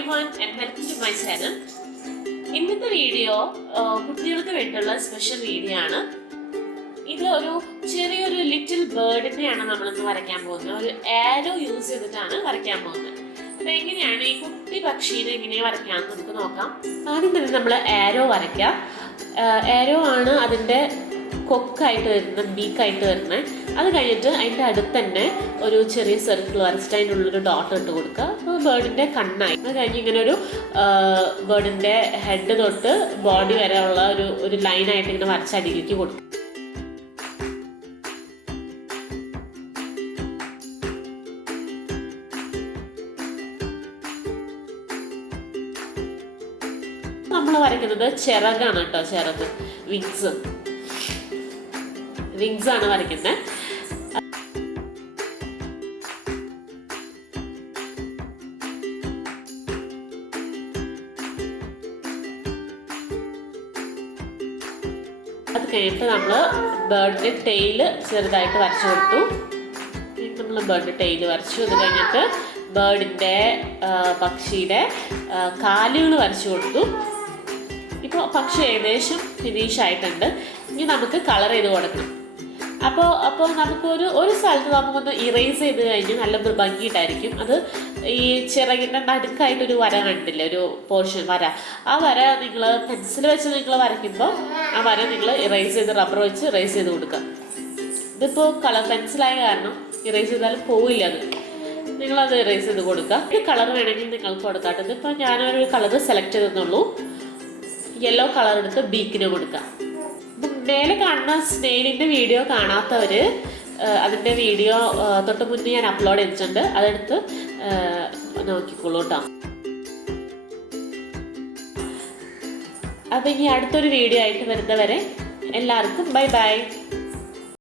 everyone and welcome to my channel. ഇന്നത്തെ video കുട്ടികൾക്ക് വേണ്ടിയുള്ള സ്പെഷ്യൽ വീഡിയോ ആണ്. ഇത് ഒരു ചെറിയൊരു ലിറ്റിൽ ബേർഡിനെയാണ് നമ്മളിന്ന് വരയ്ക്കാൻ പോകുന്നത്. ഒരു ആരോ യൂസ് ചെയ്തിട്ടാണ് വരയ്ക്കാൻ പോകുന്നത്. അപ്പോൾ എങ്ങനെയാണ് ഈ കുട്ടി പക്ഷീനെ എങ്ങനെയാണ് വരയ്ക്കാമെന്ന് നമുക്ക് നോക്കാം. ആദ്യം തന്നെ നമ്മൾ ആരോ വരയ്ക്കാം. ആരോ ആണ് അതിൻ്റെ കൊക്കായിട്ട് വരുന്നത്, ബീക്കായിട്ട് വരുന്നത്. അത് കഴിഞ്ഞിട്ട് അതിൻ്റെ അടുത്ത് തന്നെ ഒരു ചെറിയ സർക്കിൾ വരച്ചിട്ട് അതിൻ്റെ ഉള്ളൊരു ഡോട്ട് ഇട്ട് കൊടുക്കുക. അപ്പോൾ ബേർഡിൻ്റെ കണ്ണായി. അത് കഴിഞ്ഞ് ഇങ്ങനെ ഒരു ബേർഡിൻ്റെ ഹെഡ് തൊട്ട് ബോഡി വരെ ഉള്ള ഒരു ലൈനായിട്ട് ഇങ്ങനെ വരച്ച് അടിയിലേക്ക് കൊടുക്കും. നമ്മൾ വരയ്ക്കുന്നത് ചിറകാണ് കേട്ടോ, ചിറക്, വിങ്സ് ആണ് വരയ്ക്കുന്നത്. അത് കഴിഞ്ഞിട്ട് നമ്മൾ ബേർഡിൻ്റെ ടെയില് ചെറുതായിട്ട് വരച്ചു കൊടുത്തു. നമ്മൾ ബേർഡിൻ്റെ ടെയില് വരച്ചു. അത് കഴിഞ്ഞിട്ട് ബേർഡിൻ്റെ പക്ഷിയുടെ കാലുകൾ വരച്ചു കൊടുത്തു. ഇപ്പോൾ പക്ഷി ഏകദേശം ഫിനിഷ് ആയിട്ടുണ്ട്. ഇനി നമുക്ക് കളർ ചെയ്ത് കൊടുക്കണം. അപ്പോൾ നമുക്കൊരു സ്ഥലത്ത് നമുക്കൊന്ന് ഇറേസ് ചെയ്ത് കഴിഞ്ഞ് നല്ല ഭംഗിയിട്ടായിരിക്കും. അത് ഈ ചിറകിൻ്റെ നടുക്കായിട്ടൊരു വര കണ്ടില്ലേ, ഒരു പോർഷൻ വര. ആ വര നിങ്ങൾ പെൻസിൽ വെച്ച് നിങ്ങൾ വരയ്ക്കുമ്പോൾ ആ വര നിങ്ങൾ ഇറേസ് ചെയ്ത് റബ്ബർ വെച്ച് ഇറേസ് ചെയ്ത് കൊടുക്കുക. ഇതിപ്പോൾ കളർ പെൻസിലായ കാരണം ഇറേസ് ചെയ്താലും പോവില്ല. അത് നിങ്ങളത് ഇറേസ് ചെയ്ത് കൊടുക്കുക. ഇത് കളർ വേണമെങ്കിൽ നിങ്ങൾക്ക് കൊടുക്കാം. ഇതിപ്പോൾ ഞാനൊരു കളർ സെലക്ട് ചെയ്തെന്നുള്ളൂ. യെല്ലോ കളർ എടുത്ത് ബീക്കിന് കൊടുക്കാം. മേലെ കാണുന്ന സ്നെയിലിൻ്റെ വീഡിയോ കാണാത്തവർ അതിൻ്റെ വീഡിയോ തൊട്ട് മുന്നേ ഞാൻ അപ്ലോഡ് ചെയ്തിട്ടുണ്ട്. അതെടുത്ത് നോക്കിക്കോളൂ കേട്ടോ. അപ്പം ഇനി അടുത്തൊരു വീഡിയോ ആയിട്ട് വരുന്നവരെ എല്ലാവർക്കും ബൈ ബൈ.